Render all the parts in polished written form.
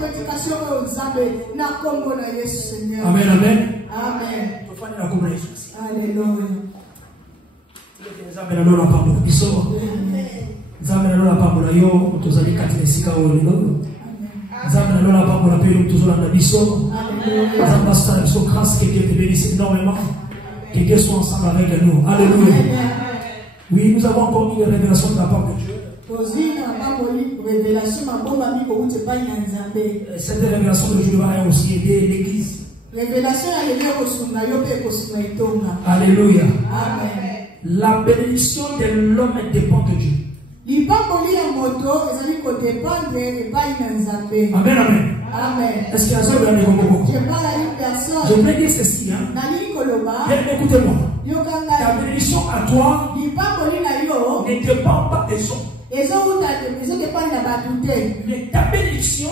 prédication au Zambé na Congo na Yesu Seigneur. Amen, amen. Amen. Alléluia. Alléluia. Que Dieu soit ensemble avec nous. Alléluia. Oui, nous avons encore une révélation de la part de Dieu. Cette révélation de Dieu va aussi aider l'Église. Alléluia. Amen. La bénédiction de l'homme dépend de Dieu. Amen, amen. Amen. Est-ce qu'il y a ça? Je voulais dire ceci. Écoutez-moi. Ta bénédiction à toi ne dépend pas des autres. Mais ta bénédiction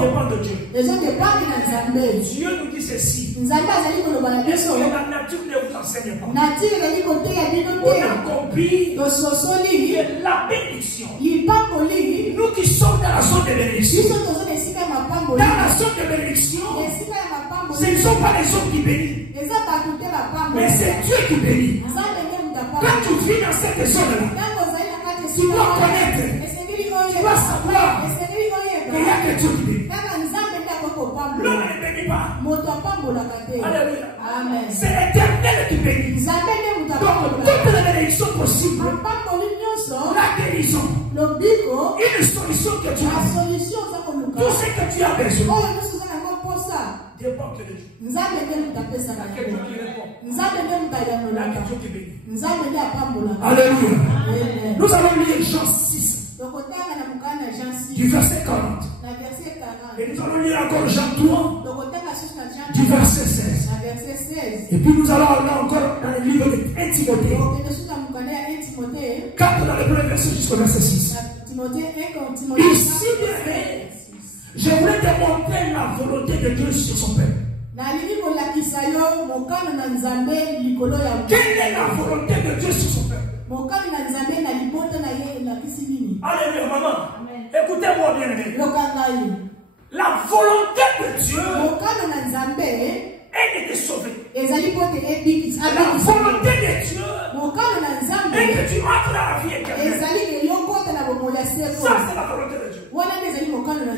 dépend de Dieu. Dieu nous dit ceci. Est-ce que la nature ne vous enseigne pas? On a compris que la bénédiction, nous qui sommes dans la zone de bénédiction, dans la zone de bénédiction, ce ne sont pas les hommes qui bénissent, mais c'est Dieu qui bénit. Quand tu vis dans cette zone-là, tu dois connaître, tu dois savoir qu'il y a quelque chose qui bénit. L'homme ne bénit pas. Alléluia. C'est l'Éternel qui bénit. Donc, toutes les bénédictions possibles, la guérison, une solution que tu as, tout ce que tu as besoin, dépend de Dieu. Il y a quelqu'un qui répond. Il y a quelqu'un qui bénit. Alléluia. Nous allons lire Jean 6, du verset 40. Et nous allons lire encore Jean 3, du verset 16. Et puis nous allons aller encore dans le livre de 1 Timothée, 4 dans le premier verset jusqu'au verset 6. Ici, je voulais te montrer la volonté de Dieu sur son peuple. Quelle est la volonté de Dieu sur son peuple? Alléluia, maman. Écoutez-moi bien aimé. La volonté de Dieu est de te sauver. La volonté de Dieu est que tu entres dans la vie éternelle. Ça, c'est la volonté de Dieu.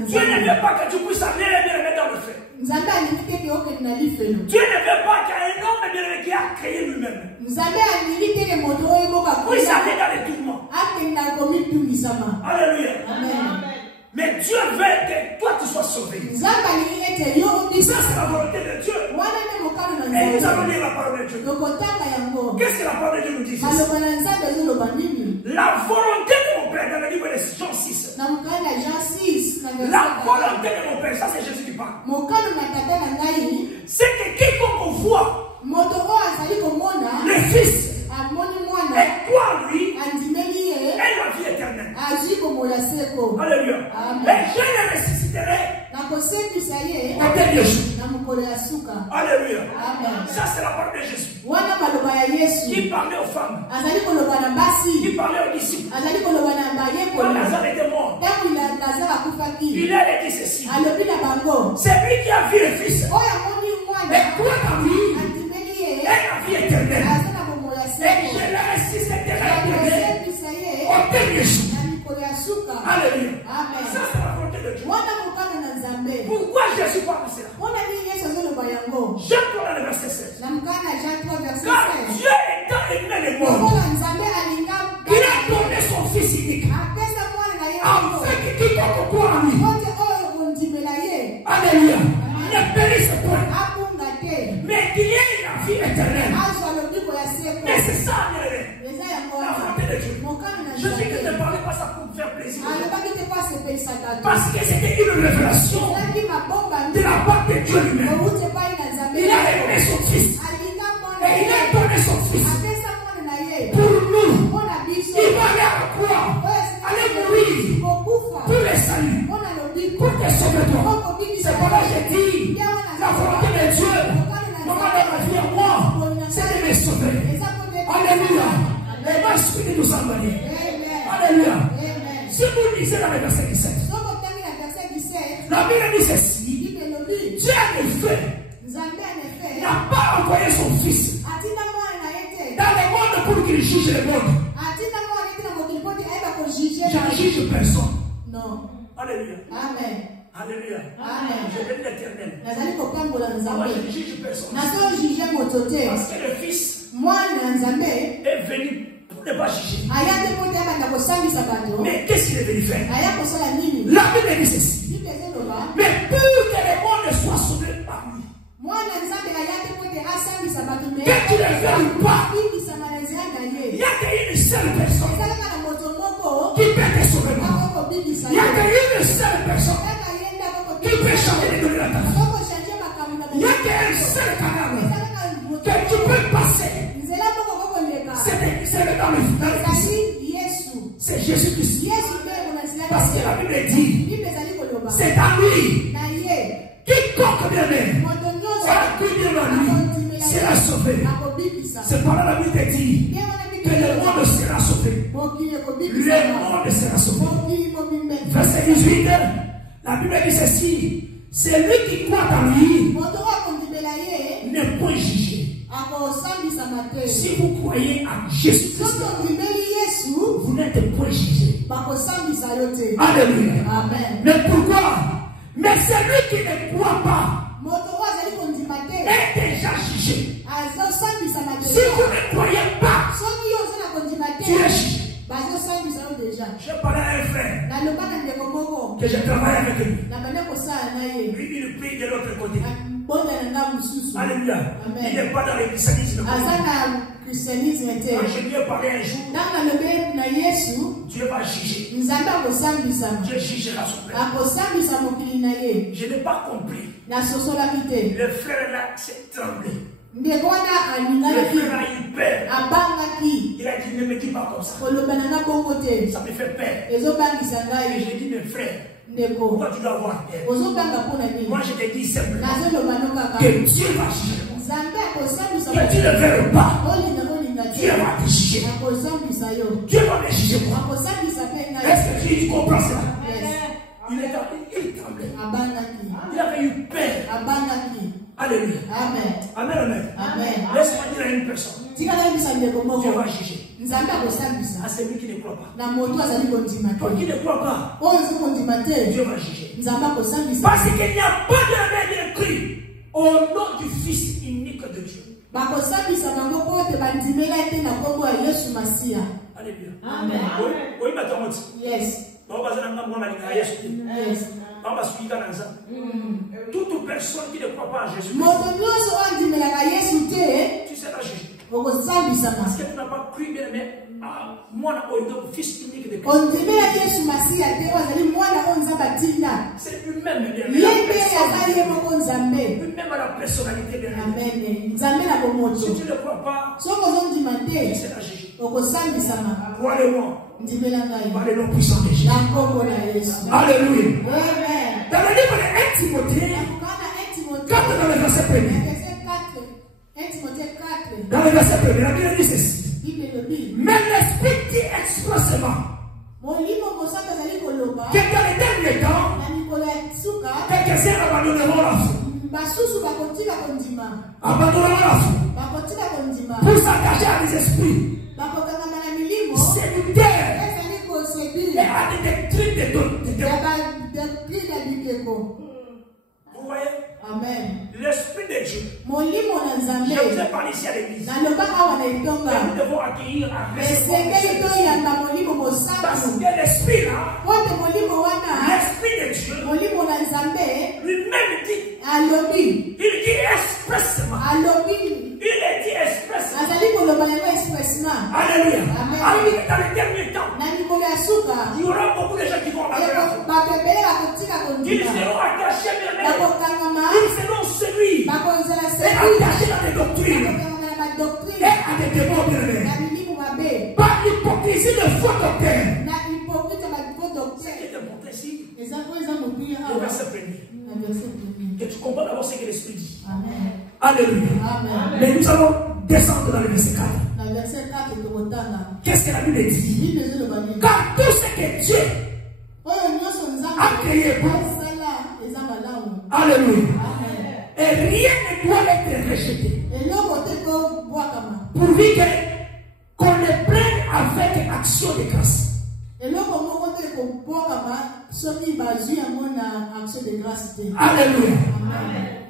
Dieu ne veut pas que tu puisses amener les bien-aimés dans le fait. Dieu ne veut pas qu'un homme bien-aimé qui a créé lui-même puisse aller dans les tourments. Alléluia. Amen. Mais Dieu veut que toi tu sois sauvé. Ça, c'est la volonté de Dieu. Et nous allons lire la parole de Dieu. Qu'est-ce que la parole de Dieu nous dit? La volonté de mon Père, dans le livre de Jean 6. La volonté de mon Père, ça c'est Jésus qui parle. C'est que quiconque voit le Fils et toi lui, et la vie éternelle. Alléluia. Et je les ressusciterai au dernier jour. Alléluia. Ça c'est la parole de Jésus qui parlait aux femmes, qui parlait aux disciples. Quand Lazare était mort, il a dit ceci: c'est lui qui a vu le Fils, et toi ta vie et la vie éternelle. Et je les ressusciterai au dernier jour. Alléluia. Ça c'est la volonté de Dieu. Pourquoi Jésus parle de cela? Jean 3 dans le verset 16. Car Dieu étant aimé les morts, il a donné son Fils unique, afin que quiconque croit en lui, alléluia, ne périsse point, mais qu'il y ait la vie éternelle. Mais c'est ça, la volonté de Dieu. Je sais que ne parlais pas ça pour me faire plaisir, parce que c'était une révélation de la part de Dieu lui-même. Il a aimé son Fils et il a donné son Fils pour nous. Il va aller à la croix, aller mourir pour les saluts, pour te sauver toi. C'est pourquoi j'ai dit la volonté de Dieu, maman dans ma vie à moi, c'est de me sauver. Alléluia. Et moi je suis nous envoyer. Alléluia. Si vous lisez dans le verset 17, La Bible dit ceci. Dieu en effet n'a pas envoyé son fils dans le monde pour qu'il juge le monde. Je ne juge personne. Non. Alléluia. Amen. Alléluia. Amen. Je bénis l'Éternel. Moi, je ne juge personne. Parce que le fils est venu pour ne pas juger. Mais qu'est-ce qu'il est venu faire? La Bible dit ceci. Mais pour que le monde soit sauvé par lui. Que tu le veuilles ou pas, il n'y a qu'une seule personne qui peut te sauver. Il n'y a qu'une seule personne qui peut changer les données de la table. Il n'y a qu'un seul canal que tu peux passer. C'est dans le fils. C'est Jésus-Christ. Parce que la Bible dit, c'est à lui. Quiconque bien-aimé, lui sera sauvé. C'est par là la Bible dit que le monde sera sauvé. Le monde sera sauvé. Verset 18, la Bible dit ceci. C'est lui qui croit en lui n'est point jugé. Si vous croyez en Jésus-Christ, vous n'êtes point jugé. Alléluia. Amen. Mais pourquoi? Mais celui qui ne croit pas est déjà jugé. Si vous ne croyez pas, tu es jugé. Je parlais à un frère que je travaille avec lui. Lui, il prie de l'autre côté. Alléluia. Il n'est pas dans le christianisme. Quand je lui ai parlé un jour, Dieu va juger. Dieu jugera son père. Je n'ai pas compris. Le frère là s'est tremblé. Le frère a eu peur. Il a dit ne me dis pas comme ça. Ça me fait peur. Et j'ai dit mes frères, pourquoi tu dois avoir peur? Moi je te dis simplement que Dieu va juger. Que tu ne verras pas. Dieu va te juger. Dieu va me juger moi. Est-ce que tu comprends cela? Il tremblait. Il avait eu peur. Alléluia. Amen. Amen. Amen. Amen. Laisse-moi dire à une personne. Dieu va juger. À celui qui ne croit pas. Toi qui ne crois pas, Dieu va juger. Parce qu'il n'y a pas de remède écrit au nom du Fils unique de Dieu. Alléluia. Amen. Oui, maintenant. Yes. Yes. Toute personne qui ne croit pas en Jésus, tu seras jugé. Parce que tu n'as pas cru bien, mais moi, le Fils unique de Christ. C'est lui-même, lui-même la personnalité de Dieu. Si tu ne crois pas, tu seras jugé. Crois-le-moi. Par le nom puissant de Jésus. Alléluia. Dans le livre de 1 Timothée, 4 dans le verset 1. Dans le verset 1, la Bible dit ceci. Mais l'Esprit dit expressément que dans les derniers temps, quelques-uns abandonneront la foi. Abandonneront la foi pour s'attacher à des esprits séducteurs et à des doctrines de vous voyez? Amen. L'Esprit de Dieu. Je vous ai parlé ici à l'église. Nous devons accueillir un respect. Parce que l'Esprit là, l'Esprit de Dieu, lui-même dit, il dit expressement. Il est dit expressement. Alléluia. Alléluia. Dans les derniers temps, il y aura beaucoup de gens qui vont abandonner la foi. Ils seront attachés ils seront séduits et attachés à des doctrines et à des démons bien-aimés. Par l'hypocrisie de faux doctrines. Ce qui est important ici, le verset premier. Que tu comprends d'abord ce que l'Esprit dit. Alléluia. Mais nous allons descendre dans le verset 4. Qu'est-ce que la Bible dit? Car tout ce que Dieu a créé pour Alléluia. Et rien ne doit être rejeté. Pourvu qu'on le prenne avec action de grâce. Alléluia.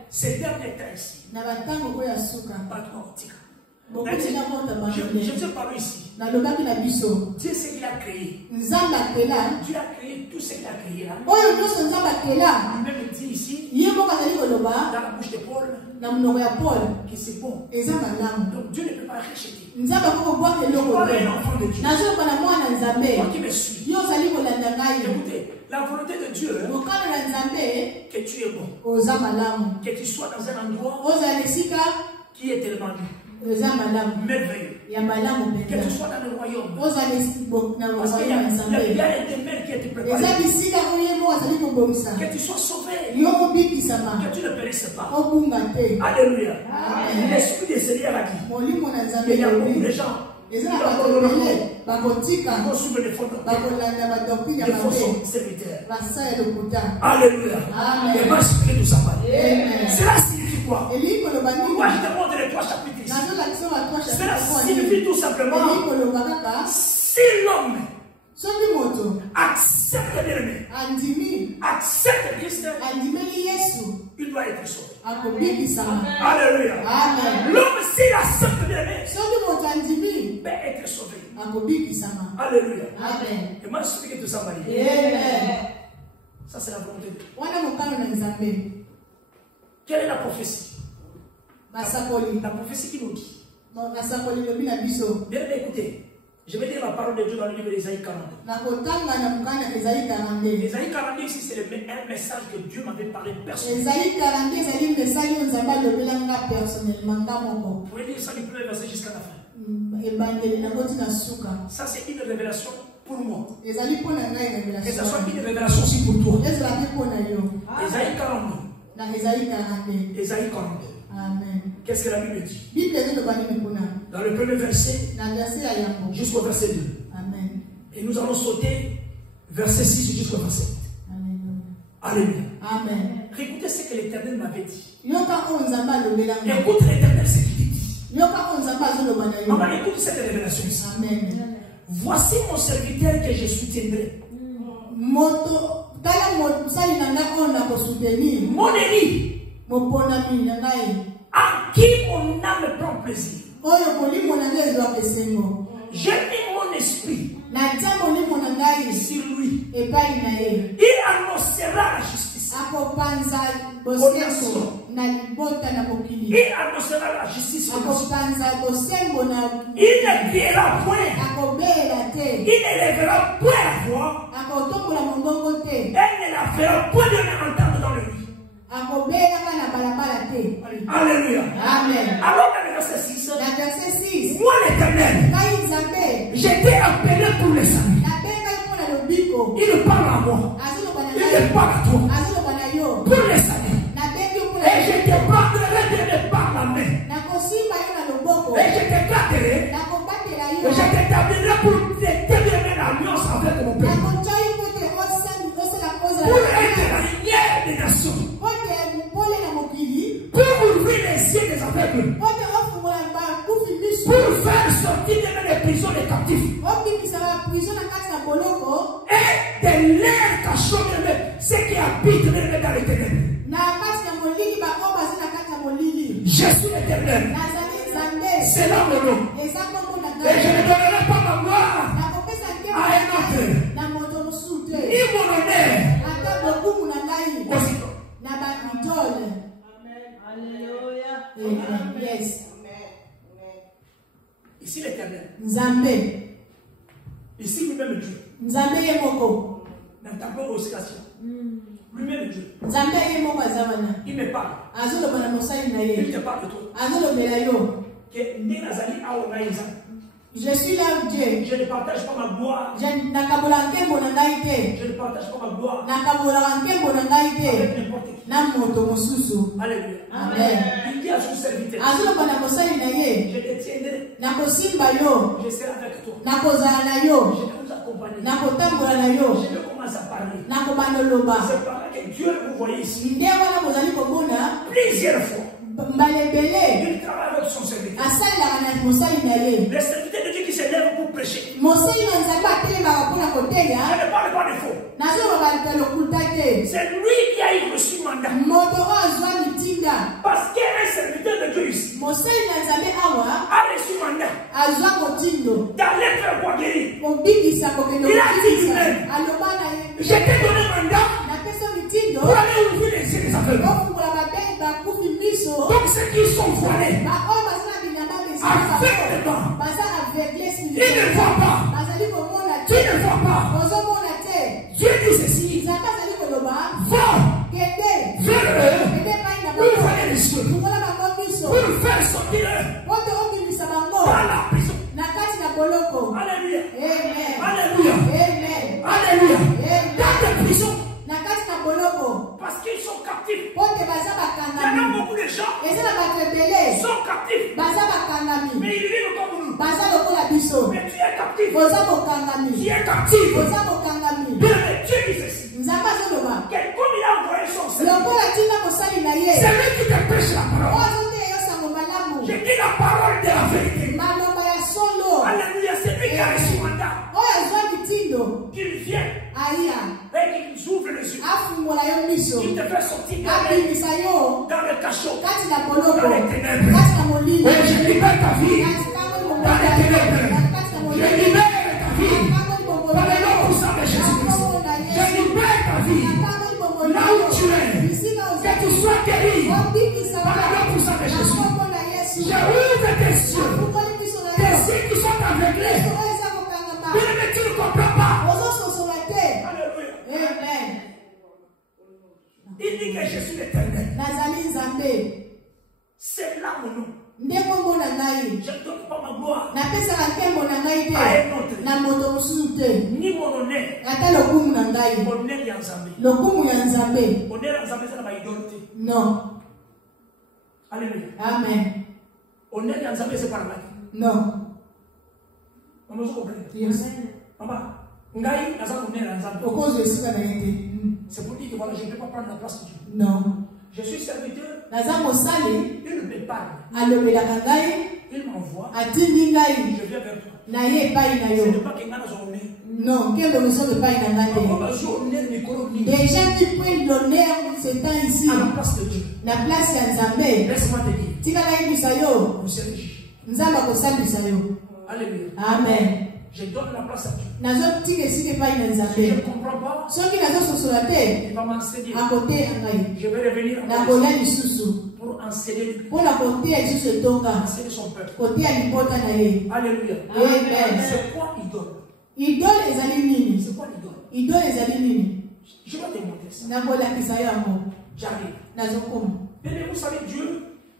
Ces derniers temps ici. Pas je te parle ici. Dieu ce qu'il a créé. Dieu a créé tout ce qu'il a créé là. Lui-même dit ici, dans la bouche de Paul, que c'est bon. Donc Dieu ne peut pas rejeter. Tu es un enfant de Dieu. Toi qui me suis. Écoutez, la volonté de Dieu, que tu es bon. Que tu sois dans un endroit qui est tellement merveilleux. Que tu sois dans le royaume. Parce qu'il y a des demeures qui étaient préparées. Que tu sois sauvé. Que tu ne périsses pas. Alléluia. L'Esprit du Seigneur a dit. Il y a beaucoup de gens. Ils vont suivre les faux serviteurs. Alléluia. Et moi, je nous cela signifie quoi? Moi, je te montre les 3 chapitres ici. Cela signifie tout simplement si l'homme accepte l'ennemi, accepte Christ, il doit être sauvé. Alléluia. L'homme, s'il accepte l'ennemi, peut être sauvé. Alléluia. Et moi, je suis que tout ça va dire. Ça, c'est la volonté de Dieu. Quelle est la prophétie? La prophétie qui nous dit. Bien écoutez, je vais dire la parole de Dieu dans le livre d'Ésaïe 42. Ésaïe 42 ici, c'est un message que Dieu m'avait parlé personnellement. Vous pouvez lire ça du premier verset jusqu'à la fin. Ça, c'est une révélation pour moi. Et ça soit une révélation aussi pour toi. Ésaïe 42. Ésaïe 42. Amen. Qu'est-ce que la Bible dit? Dans le premier verset jusqu'au verset 2. Amen. Et nous allons sauter verset 6 jusqu'au verset 8. Alléluia. Amen. Écoutez ce que l'Éternel m'avait dit. Écoute Écoute l'Éternel ce qu'il dit. Maman, écoute cette révélation ici. Amen. Voici mon serviteur que je soutiendrai. Mon ennemi. En qui mon âme prend plaisir. J'ai mis mon esprit sur lui. Il annoncera la justice. Il annoncera la justice. Il ne criera point. Il ne lèvera point la voix. Elle ne la fera point de entendre dans le lit. Alléluia. Amen. Alors dans le verset 6, moi l'Éternel, j'étais appelé pour le salut. Il parle à moi. Il parle à toi. Pour le salut. Et je te prendrai par la main. Et je te garderai. Et je t'établirai pour déterminer l'alliance avec mon père. Pour être la lumière des nations. Pour ouvrir les yeux des aveugles. Pour faire sortir des prisons des captifs. Et de l'air cachant ceux qui habitent dans l'éternel. Je suis l'éternel. C'est là mon nom. Et je ne donnerai pas ma gloire à un autre. Ni mon honneur. Aussitôt. Yes. Ici l'éternel. Nzambe. Ici lui-même Dieu. Nzambe yemoko. Dans ta bonne oscillation. Lui-même Dieu. Nzambe yemoko azabana. Il me parle. Azolo bana mosali na ye. Il te parle de toi. Azolo bela yo. Que ne nazali aona isa. Je suis là, Dieu. Je ne partage pas ma gloire. Je ne partage pas ma gloire avec n'importe qui. Alléluia. Amen. Il dit à son serviteur, je te tiendrai. Je serai avec toi. Je t'accompagner. Je vais commencer à parler. C'est par là que Dieu, vous voyez ici, plusieurs fois, il travaille avec son serviteur. Les serviteurs de Dieu qui se lèvent pour prêcher. Je ne parle pas de faux. C'est lui qui a reçu mandat. Parce qu'un serviteur de Dieu ici a reçu mandat d'aller faire quoi guérir. Il a dit lui-même, je t'ai donné mandat pour aller ouvrir les yeux des aveugles. Donc ceux qui sont voilés, aveuglement, ils ne voient pas. Tu ne vois pas. Dieu dit ceci. Va vers eux. Ouvrez les yeux. Pour faire sortir par la prison. Alléluia. Alléluia. Alléluia. Dans les prisons. Parce qu'ils sont captifs. Il y en a beaucoup de gens qui sont captifs. Mais ils vivent comme nous. Mais tu es captif. Tu es captif. Mais Dieu dit ceci. Que comme il a envoyé son Seigneur, c'est lui qui te prêche la parole. Je dis la parole de la vérité. Alléluia, c'est lui qui a reçu mandat. Qu'il vienne et qu'il ouvre les yeux. Il te fait sortir dans le cachot, dans les ténèbres. Et je libère ta vie dans les ténèbres. Je libère ta vie dans le nom puissant de Jésus-Christ. Je libère ta vie là où tu es. Que tu sois guéri dans le nom puissant de Jésus. Je ouvre tes yeux. Tes yeux qui sont aveuglés. Mais tu ne comprends pas. Alléluia. Amen. Il dit que je suis l'éternel. C'est là mon nom. Je ne donne pas ma gloire à un autre. Ni mon honneur. Mon honneur est en Zambie. Mon honneur en Zambie, c'est la idolâtrie. Non. Alléluia. Amen. Honneur en Zambie, c'est par là. Non. On nous comprend. Yes. Maman, Ngai, c'est pour dire que voilà, je ne peux pas prendre la place de Dieu. Non. Je suis serviteur. Il me parle. Il m'envoie. Je viens vers toi. Ce n'est pas que nous avons honneur. Non, quel les gens qui prennent l'honneur de ce temps ici. À la place de Dieu. La place de Nzambé. Laisse-moi te dire. Vous serez juge. Alléluia. Amen. Je donne la place à Dieu. Si je ne comprends pas, il va m'enseigner. Je vais revenir pour enseigner son peuple. Alléluia. C'est quoi idole? C'est quoi l'idole? Je vais te montrer ça. J'arrive. Mais vous savez, Dieu,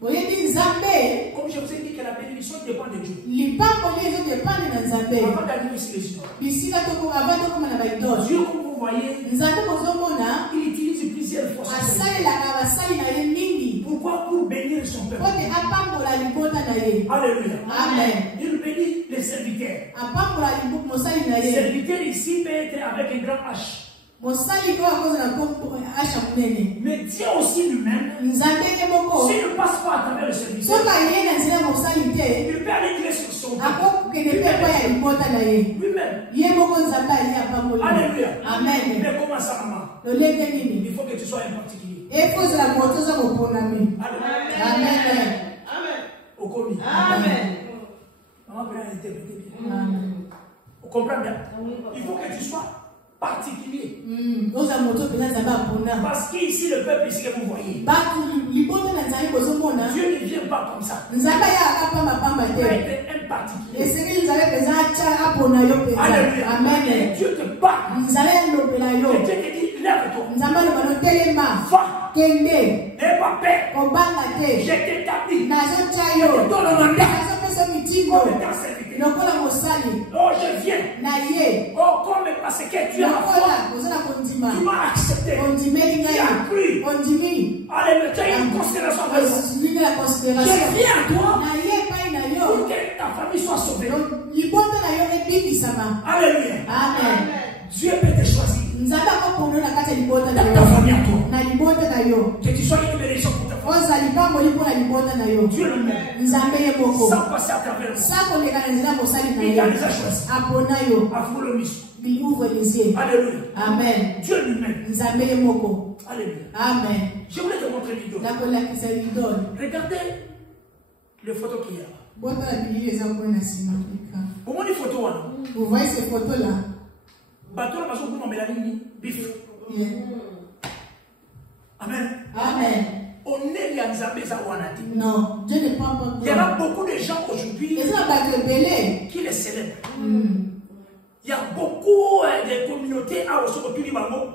comme je vous ai dit que la bénédiction dépend de Dieu. Avant d'arriver ici les idoles. Dieu, comme vous voyez, il utilise plusieurs fois. Pourquoi? Pour bénir son peuple. Alléluia. Amen. Il bénit les serviteurs. Les serviteurs ici peut être avec un grand H. Mais Dieu aussi lui-même, s'il ne passe pas à travers le serviteur, il peut aller créer sur son peuple. Lui-même. Alléluia. Amen. Mais comment ça, maman? Il faut que tu sois un particulier. Amen. Au commis. Amen. Maman peut interpréter bien. Vous comprenez bien? Il faut que tu sois particulier. Parce qu'ici, le peuple ici que vous voyez, Dieu ne vient pas comme ça. Il a été un particulier. Alléluia. Amen. Dieu te parle. Et Dieu te dit, lève-toi. Va. N'aie pas peur. Je t'établis. Je te donne un mandat. Comme étant serviteur. Oh, je viens. Oh, comme parce que tu as la foi. Tu m'as accepté. Tu as cru. Alléluia. Tu as une considération avec moi. Je viens à toi. pour que ta famille soit sauvée. Alléluia. Amen. Dieu peut te choisir. Dans ta famille à toi. Que tu sois une bénédiction pour ta famille. Dieu le met. Sans passer à travers moi. Il a déjà choisi. À vous le mission. Alléluia. Amen. Dieu lui-même. Alléluia. Amen. Je voulais te montrer l'idole. Regardez les photos qu'il y a. Vous voyez ces photos-là? Amen. Amen. Non, Dieu ne prend pas. Il y a beaucoup de gens aujourd'hui qui les célèbrent. Il y a beaucoup de communautés à Osokotuli Bango,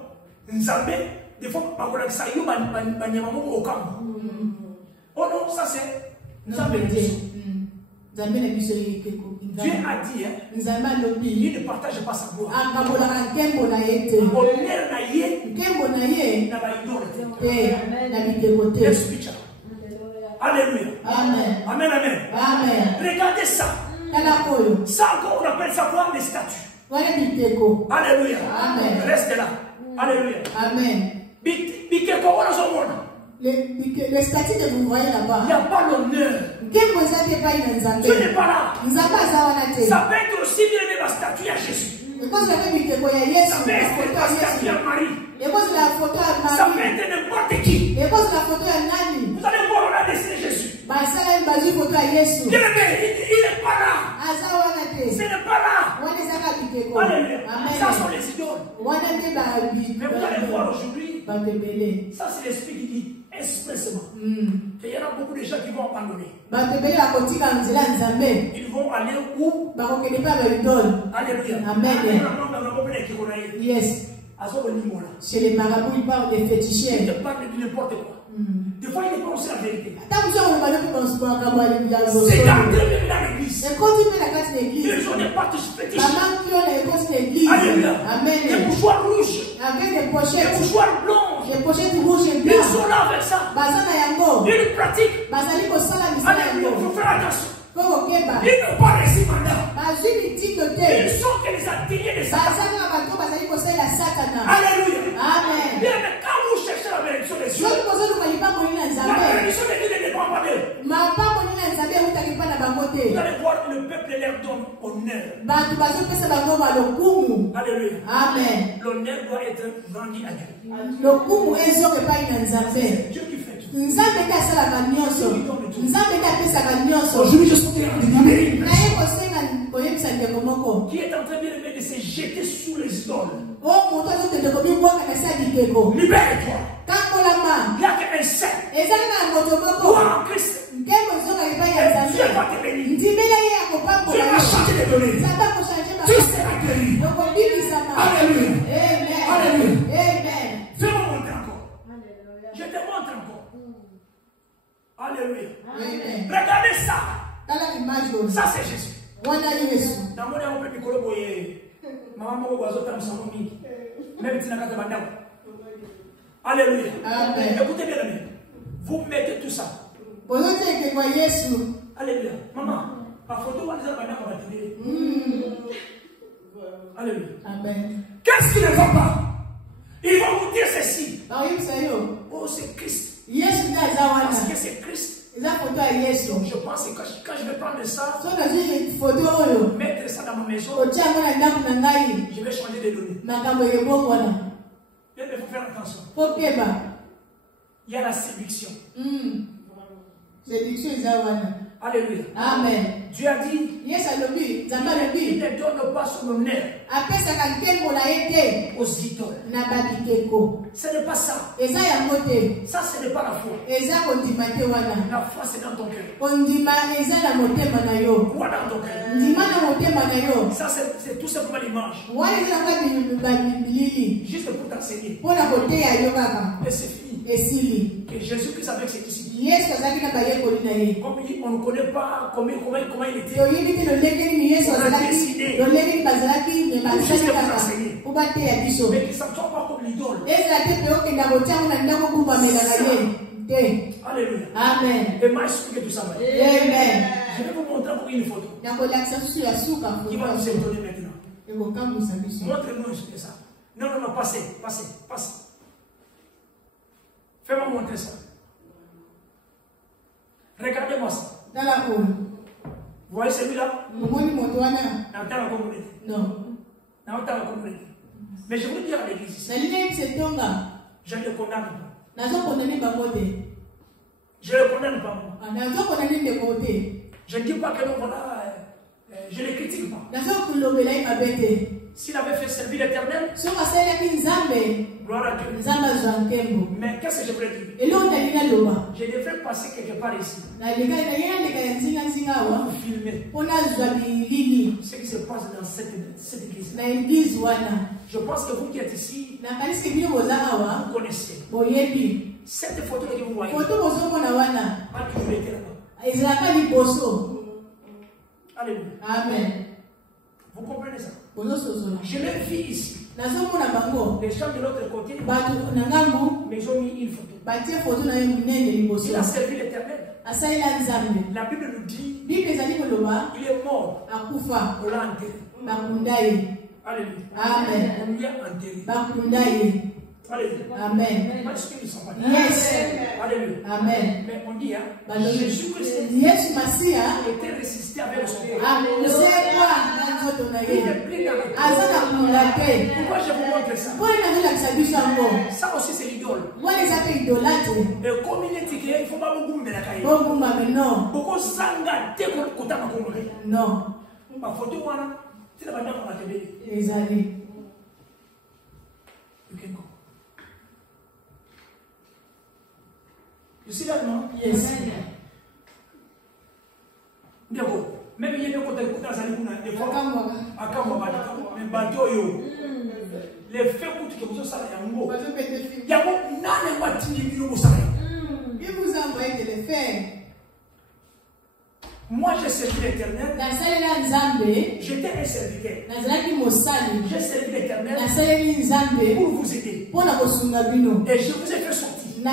Nzambe, des fois, oh non, ça c'est Nzambe. Dieu a dit, il ne partage pas sa gloire. Alléluia. Amen. Amen, amen. Amen. Regardez ça. Ça encore, on appelle ça quoi? Des statues. Alléluia. Amen. Reste là. Alléluia. Amen. Les statues que vous voyez là-bas, il n'y a pas l'honneur. Dieu n'est pas là. Ça peut être aussi bien la statue à Jésus. Ça peut être la statue à Marie. Ça peut être n'importe qui. Vous allez voir, on a dessiné Jésus. Il n'est pas là. Ce n'est pas là. Alléluia. Ça sont les idoles. Mais vous allez voir aujourd'hui, ça c'est l'esprit qui dit expressément qu'il y en a beaucoup de gens qui vont abandonner. Ils vont aller où? Alléluia. Amen. Yes. Chez les marabouts, ils parlent des féticheurs. Ils te parlent de n'importe quoi. Des fois, ils ne pensent la vérité. C'est dans l'église. Ils ont des parties fétiches. Alléluia. Des mouchoirs rouges. Des mouchoirs blancs. Ils sont là avec ça. Ils pratiquent. Alléluia. Il faut faire attention. Ils n'ont pas reçu mandat. Ils sont que les ateliers de Satan. Alléluia. Amen. Bien, mais quand vous cherchez la bénédiction des cieux, la bénédiction des cieux ne dépend pas d'eux. Vous allez voir le peuple leur donne honneur. Alléluia. Amen. L'honneur doit être rendu à Dieu. C'est Dieu qui fait tout. Aujourd'hui, je suis qui est en train de se jeter sous les idoles. Libère-toi. Il n'y a qu'un seul. Toi en Christ. Dieu va te bénir. Dieu va changer les données. Tu seras guéri. Alléluia. Alléluia. Fais-moi montrer encore. Je te montre encore. Alléluia. Regardez ça. Ça c'est Jésus. Dans mon amour, je peux maman même si alléluia. Écoutez bien, vous mettez tout ça. Alléluia. Maman, la photo va alléluia. Amen. Qu'est-ce qui ne va pas? Ils vont vous dire ceci. Oh, c'est Christ. Parce que c'est Christ. Donc je pense que quand je vais prendre ça, mettre ça dans ma maison, je vais changer de données. Mais il faut faire attention. Il y a la séduction. Alléluia. Amen. Dieu a dit, il ne donne pas son honneur aux idoles. Ce n'est pas ça. Ça, ce n'est pas la foi. La foi, c'est dans ton cœur. Quoi dans ton cœur? Ça, c'est tout simplement l'image. Juste pour t'enseigner. Et c'est fini. Que Jésus-Christ avec ses disciples. Comme on ne connaît pas comment il était. On a décidé. Juste pour t'enseigner. Mais qu'ils ne sont pas comme l'idole. Amen. Et m'a expliqué tout ça. Amen. Je vais vous montrer encore une photo. Qui va nous étonner maintenant. Montre-nous ça. Non, passez. Fais-moi montrer ça. Regardez-moi ça. Vous voyez celui-là? Non. Mais je veux dire à l'église ici. Je ne le condamne pas. Je ne le condamne pas. Je ne dis pas que non, voilà, je ne le critique pas. S'il avait fait servir l'Éternel, gloire à Dieu. Mais qu'est-ce que je voulais dire? Je devrais passer quelque part ici pour filmer ce qui se passe dans cette église. Je pense que vous qui êtes ici, vous connaissez. Cette photo que vous voyez, pas toujours été là-bas. Alléluia. Amen. Vous comprenez ça? Je l'ai vu ici. Les gens de l'autre côté, mais ils ont mis une photo. Il a servi l'Éternel. La Bible nous dit il est mort. On l'a enterré. Alléluia. Amen. On lui a enterré. Alléluia. Amen. Yes. Alléluia. Amen. Mais on dit, Jésus-Christ était résisté avec le Seigneur. Pourquoi je vous montre ça? Ça aussi c'est l'idole. Et comme il est écrit, il ne faut pas beaucoup de la caille. Beaucoup sanga teko kota makombe. Non. Ma photo voilà, c'est la bande pour la télé. Les années. You can go. You see that, no? Yes. D'accord. Même il y a des côtés qui des fois. Mais bateau yo. Les faits que vous avez, il y a beaucoup de il vous a envoyé de les faire. Moi, j'ai servi l'Éternel. J'étais un serviteur. J'ai servi l'Éternel pour vous aider. Et je vous ai fait sortir. Je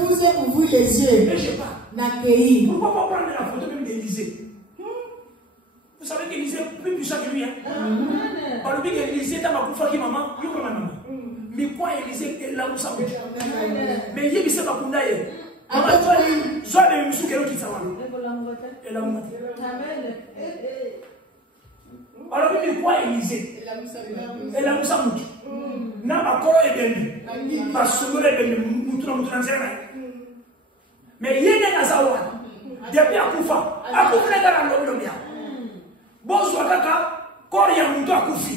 vous ai ouvert les yeux. Et je pars. Pourquoi pas prendre la photo même d'Élysée? Vous savez qu'Élysée est plus puissant que lui. Par le but qu'Élysée est dans ma bouffe qui maman, il y a maman. Mais quoi Élysée est là où ça bouge? Mais il y a qui s'est pas condamné. Soit même sous quel autre qui s'en et la montre. Alors il dit quoi Élysée? Et la moussa mouche. N'a pas quoi et bien. Pas souvent et bien. Mais il y a des Nazawa. Depuis à Koufa. À Koufa, il y a un homme. Bon, soit kaka, quand il y a un mouton à Koufi.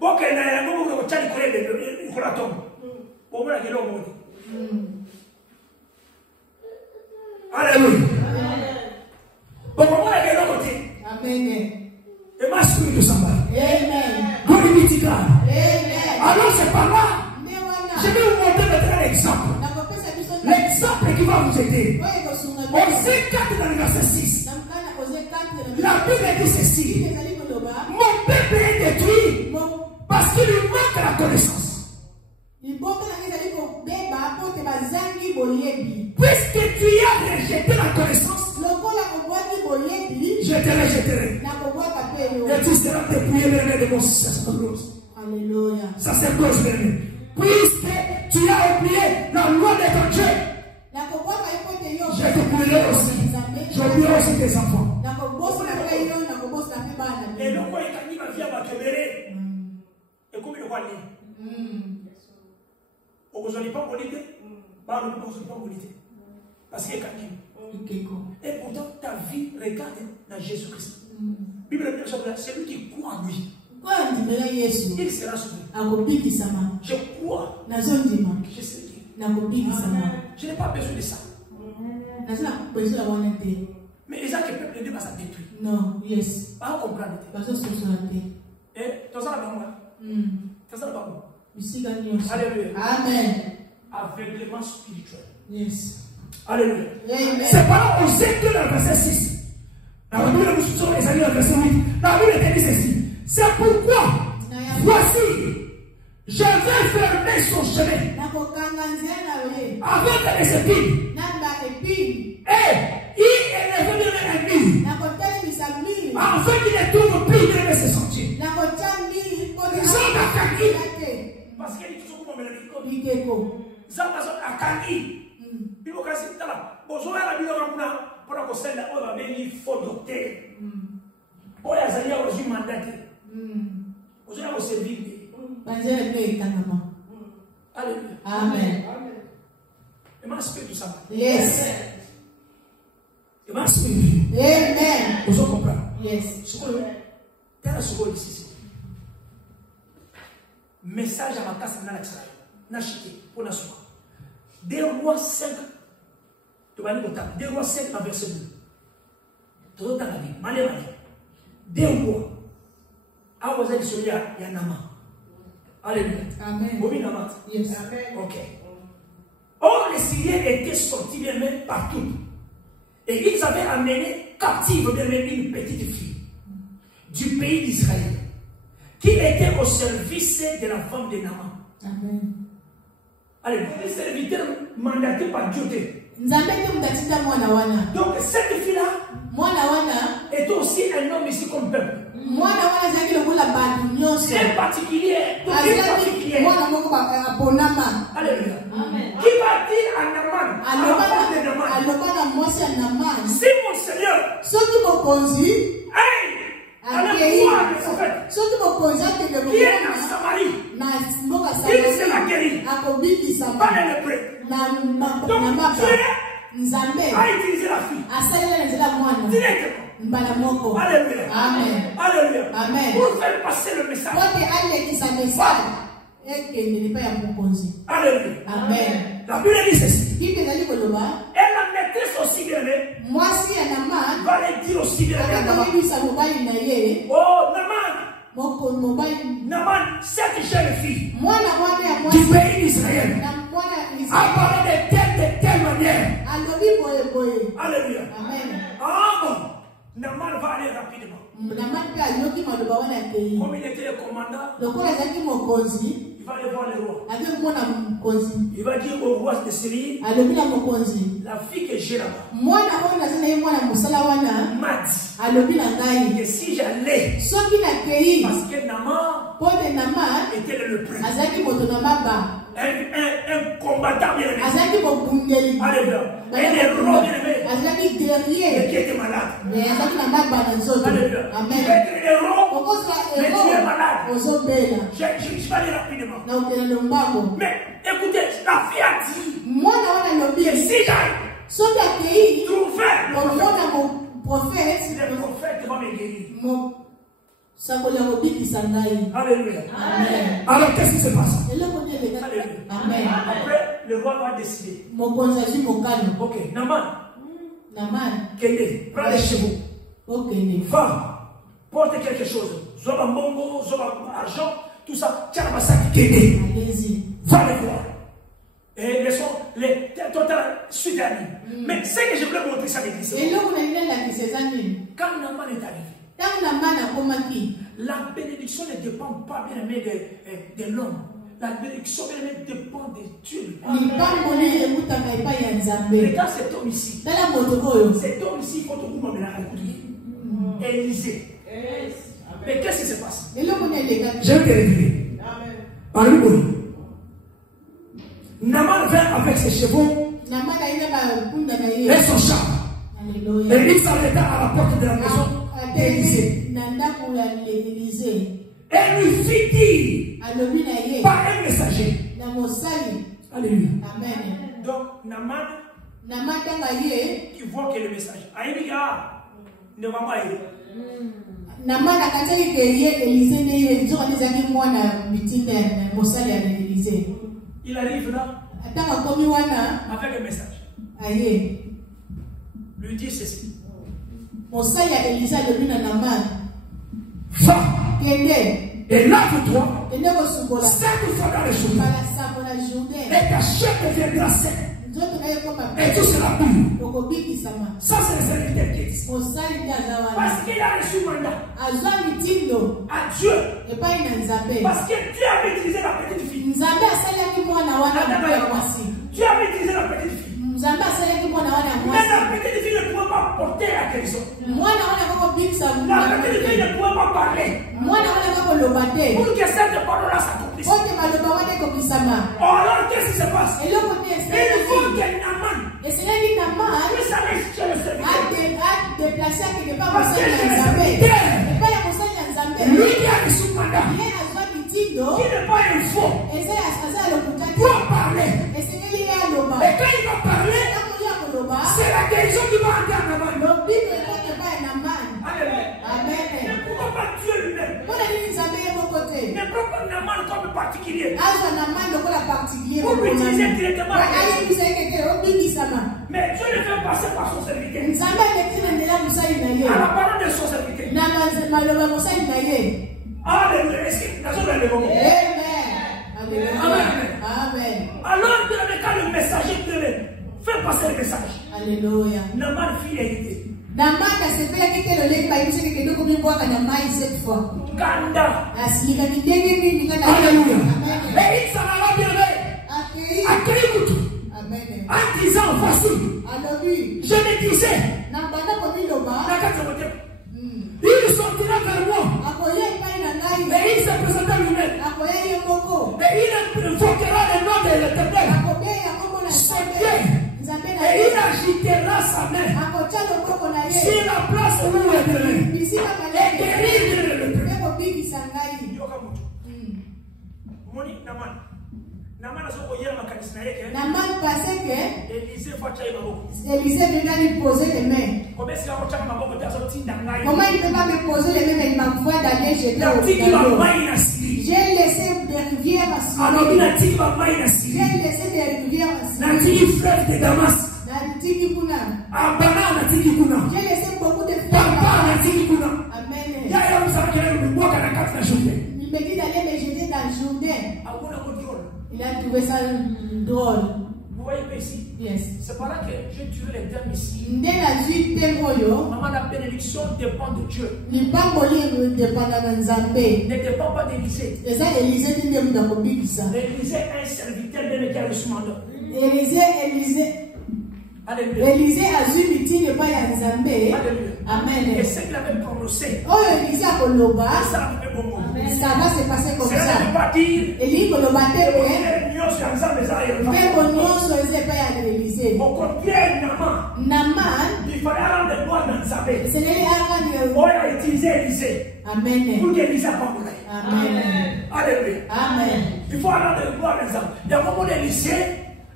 Bon, qu'il y a un homme qui a un tombe. Bon, voilà, il y a un homme. Alléluia. Bon, voilà, il y a un homme. Amen. Et ma spirit de Samba. Amen. Glory be to God. Amen. Alors, c'est par là. Je vais vous montrer maintenant l'exemple. L'exemple qui va vous aider. Osée 4 dans le verset 6. La Bible dit ceci. Mon peuple est détruit parce qu'il lui manque la connaissance. Puisque tu as rejeté la connaissance, je te rejetterai. Et tu seras dépouillé de mon sacerdoce. Alléluia. Sacerdoce, puisque tu as oublié la loi de ton Dieu, je te brûlerai aussi. J'oublierai aussi tes enfants. Et le roi est ma vie à ma kemere. Et comme il va aller. Au besoin pas bonité. Pas bonité. Parce qu'il est calme. Et pourtant, ta vie regarde dans Jésus-Christ. Bible dit celui qui croit en lui. Il sera sauvé. Je crois. Je sais qui. Je n'ai pas besoin de ça. Mais les gens qui peuvent aider à détruire. Non, yes. Pas comprendre. Et tu as ça là-bas. Alléluia. Amen. Aveuglement spirituel. Yes. Alléluia. C'est pas Osée que le verset 6. La Bible nous sommes les amis, le verset 8. La Bible dit ceci. C'est pourquoi, voici, je vais fermer son chemin avec les épines. Et il afin qu'il ne trouve plus de ses sentiers. Parce qu'il dit toujours comme le Zamazon a Kani. Il faut casser là. Bonjour à la Bilorana pour la conseil là. On va venir faux docteur. On a zali à aujourd'hui mandaté. Aujourd'hui on servir. Alléluia. Amen. Et moi je tout ça. Yes. Et moi je Amen. Vous comprenez? Yes. T'as la seconde ici. Message à ma casse dans l'extérieur. N'achète pour la soirée. 2 Rois 5. Tu vas dire 2 Rois 5 dans verset 2. Tu vas dire, 2 Rois. Ah, vous avez dit, il y a Nama. Alléluia. Amen. Vous avez Nama? Yes. Ok. Or, les Syriens étaient sortis des mains partout. Et ils avaient amené captive une petite fille du pays d'Israël qui était au service de la femme de Nama. Amen. Allez, les serviteurs mandatés par Dieu. Donc, cette fille-là est aussi un homme ici comme peuple. C'est particulier. Alléluia. Qui va dire à Naman, à la femme de Naman, si mon Seigneur, allez voir le prophète qui est en Samarie, il sera guéri. Pas le lépreux. Donc Dieu a utilisé la fille directement. Alléluia. Amen. Alléluia. Amen. Pour faire passer le message. Alléluia. Amen. La Bible dit ceci. Et la maîtresse aussi bien va le dire aussi bien. Oh, Naman, cette jeune fille du pays d'Israël a parlé de telle manière. Alléluia. Amen. Ah bon, Naman va aller rapidement. Comme il était le commandant, il va aller voir le roi. Il va dire au roi de Syrie, la fille que j'ai là-bas m'a dit que si j'allais, parce que Naman était le lépreux, un combattant bien aimé. Alléluia. Un héros bien aimé. Mais qui était malade. Alléluia. Tu peux être héros, mais tu es malade. Je vais aller rapidement. Mais écoutez, la fille a dit que si j'aille trouver le prophète va me guérir. Alléluia. Amen. Alors qu'est-ce qui se passe? Alléluia. Amen. Après, le roi va décider. Ok, Naman. Kende, prends les chevaux. Va, porte quelque chose. Zoba mongo, zoba argent, tout ça. Tiens, ma sac, Kende. Va le voir. Et les total suite à lui. Mais ce que je voulais montrer ça l'église. Quand Naman est arrivé, la bénédiction ne dépend pas bien aimé de l'homme. La bénédiction bien aimé dépend de Dieu. Regarde cet homme ici. Cet homme ici, il faut tout le monde la Élisée. Mais qu'est-ce qui se passe? Je vais te révéler. Alléluia. Naman vient avec ses chevaux et son char. Et il s'arrêta à la porte de la maison d'Élisée. Et lui fit dire par un messager. Alléluia. Amen. Donc, Naman qui voit que le message. Aïe, ne va pas aider. Il arrive là avec un message. Lui dit ceci. Va et lave-toi 7 fois dans les jours et ta chair deviendra sec et tout sera pur. Ça c'est le serviteur qui dit. Parce qu'il a reçu mandat à Dieu. Parce que Dieu avait utilisé la petite fille. Dieu avait utilisé la petite fille. Mais la petite fille ne pouvait pas porter la guérison. La petite Pour que cette parole-là s'accomplisse. Alors, qu'est-ce qui se passe? Il faut que Naaman puisse aller chez le serviteur. Parce que chez le serviteur, lui qui a le sous-mandat, qui n'est pas un faux, doit parler. Et quand il va parler, c'est la guérison qui va entrer en Naaman. Amen. Ne pourra pas tuer lui-même. Ne prend pas Naaman comme particulier. Pour l'utiliser directement. Mais Dieu le fait passer par son serviteur. À la parole de son serviteur. Alléluia. Est-ce que nous avons le moment? Amen. Alors, quand le messager fait passer le message. Alléluia. Naaman fit hériter. Kanda. Alléluia. Et il s'en va bien accueillir tout. En disant, voici, je me disais, il sortira vers moi. Et il se présentera lui-même. Et il invoquera le nom de l'Éternel. Et il agitera sa main sur la place où il est. Et guérir le Naaman pensait que Élisée venait lui poser les mains. Comment il ne peut pas me poser les mains, mais il m'envoie d'aller jeter au tableau. J'ai laissé des rivières à Syrie. J'ai laissé des rivières à Syrie. Fleuve de Damas. J'ai laissé beaucoup de fleuves. Amen. Il me dit d'aller me jeter dans le Jourdain. Il a trouvé ça drôle. Vous voyez ici? Yes. C'est par là que j'ai tué les termes ici. Maman, la bénédiction dépend de Dieu. Ne dépend pas d'Élisée. Élisée est un serviteur de qui a reçu mandat. Élisée a su miti ne pas y Nzambe. Amen. Et ce qu'il avait prononcé. Oh, Élisée a koloba. Ça va se passer comme ça. Ça ne veut pas dire. Eli koloba te Au contraire, Naaman. Il fallait rendre gloire dans Nzambe. C'est lui on a utilisé Élisée. Amen. Pour qu'Élisée accomplisse. Amen. Alléluia. Amen. Il faut rendre gloire dans Nzambe. Il y a un moment d'Élisée.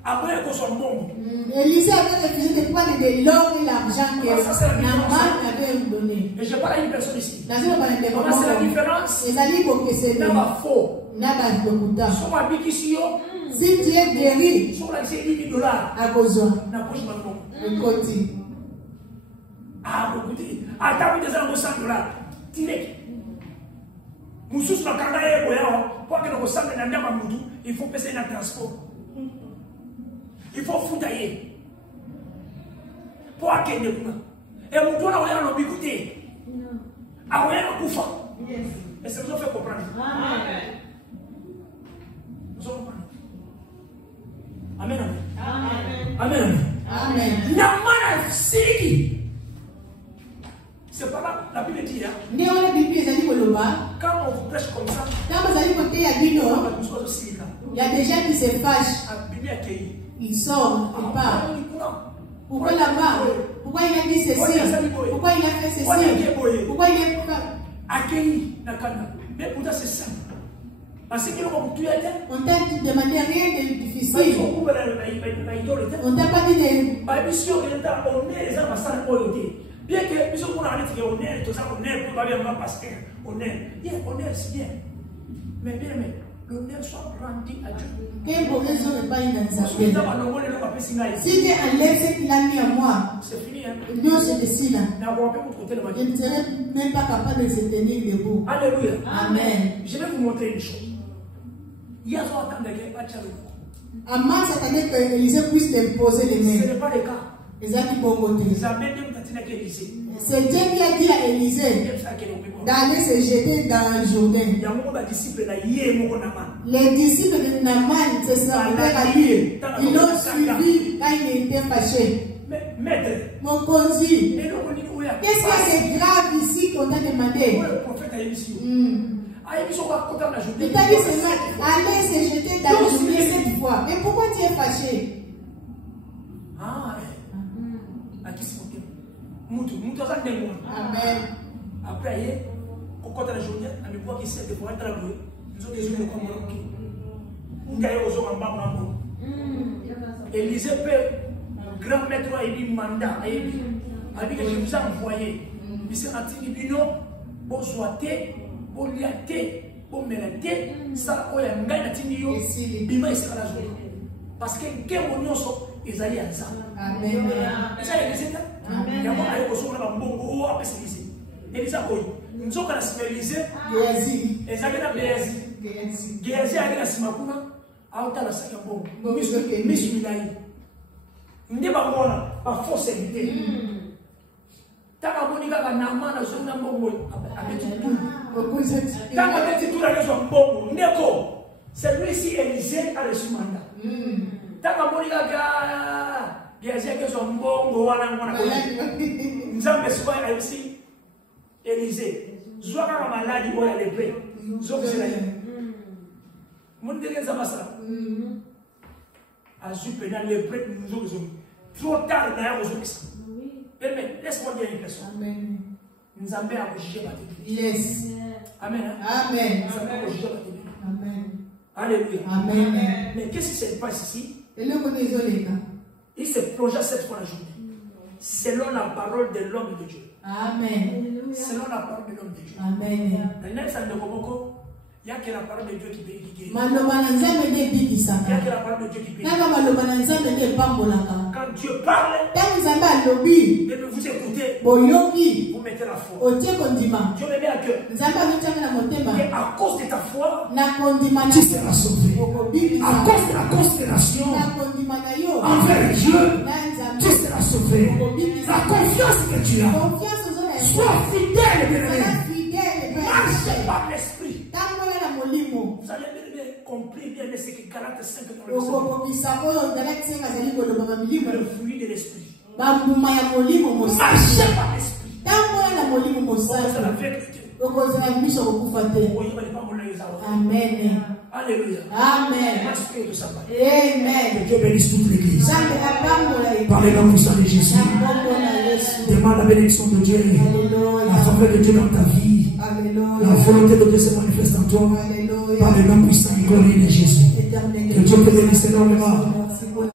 Après que son bon. Élisée avait refusé de prendre de l'or et l'argent que Naaman avait donné. Et je parle à une personne ici. C'est la différence. C'est la faux. Si tu es guéri, sur la $10,000 à besoin. Continue. Ah, à taper des $100. Il faut payer un transport. Il faut fouiller. Pour accueillir. Et vous doit avoir l'obligité. Avoir un couffin. Et ça nous a fait comprendre. Amen. Nous avons compris. Amen. Amen. Amen. Naaman a Syrie. C'est pas là, la Bible dit. Quand on vous prêche comme ça, il y a des gens qui se fâchent. Ils sortent, ils partent. Pourquoi là-bas? Pourquoi il a dit ceci? Pourquoi il a fait ceci? Pourquoi il a accueilli la canne? Mais pour ça, c'est simple. Parce que on t'a demandé rien de difficile. On t'a pas dit de. Bien que nous sommes allés honneur, tout ça, honneur, probablement parce que honneur, c'est bien. Mais bien, mais l'honneur soit rendu à Dieu. Si Dieu enlève ce qu'il a mis à moi, c'est fini. Dieu se dessine. Je ne serai même pas capable de se tenir debout. Alléluia. Amen. Je vais vous montrer une chose. Il y a un temps de guerre. Avant cette année que Élisée puisse l'imposer les mains. Ce n'est pas le cas. C'est Dieu qui a dit à Élisée d'aller se jeter dans le Jourdain. Les disciples de Naaman se sont rendus à lui. Ils l'ont suivi quand il était fâché. Mon consul, qu'est-ce que c'est grave ici qu'on t'a demandé? Il t'a dit seulement, allez se jeter dans le journée cette fois. Mais pourquoi tu es fâché? Amen. Après, quand la journée, on voit qu'il s'est découvert dans la rue. Nous avons des yeux comme Élisée peut, grand maître, il dit mandat, il dit que je vous ai envoyé. Il s'est rendu bino, pour soiter, pour liater, pour mélanger, ça, on a un gars qui dit bima il sera la journée. Parce que quel moyen sont ils allaient à ça. Amen. Et ça, il y a des Amen. Il y a un bon après c'est ici. Élisée, nous avons Élisée, et ça vient de Géasi. Géasi a dit à Simakuna. Auta la saka bon miss milai ndeba ngona ba force évité tanga monika ka namana zona mbongo abeti tanga beti tout la raison mbongo ndeko celui-ci Élisée a reçu mandat tanga monika ka Géasi ke zo mbongo wana ngona ko nzambe swa aussi Élisée zwa ka maladi oya lepe zo kusela mon délai Zamasa a su pénal les prêtres nous ont trop tard d'ailleurs aujourd'hui. Permets, laisse-moi dire une question. Amen. Nous avons à juger ma tête. Yes. Amen. Amen. Nous avons à juger ma tête. Amen. Alléluia. Amen. Mais qu'est-ce qui se passe ici? Et le côté isolé. Il se projette cette fois la journée. Selon la parole de l'homme de Dieu. Amen. Selon la parole de l'homme de Dieu. Amen. Il n'y a que la parole de Dieu qui peut guérir. Il y a que la parole de Dieu qui peut guérir. Quand Dieu parle, et vous écoutez, vous mettez la foi. Dieu le met à cœur. Et à cause de ta foi, tu seras sauvé. À cause de la considération envers Dieu, tu seras sauvé. La confiance que tu as, sois fidèle, bien-aimé. Marche par l'esprit. Vous avez bien compris bien ce que Galates 5 dans le fruit de l'esprit. Marche par l'esprit. Amen. Alléluia. Amen. Amen. Que Dieu bénisse toute l'église. Par le nom puissant de Jésus. Demande la bénédiction de Dieu. La faveur de Dieu dans ta vie. La volonté de Dieu se manifeste en toi. Par le nom puissant et glorieux de Jésus. Que Dieu te bénisse énormément.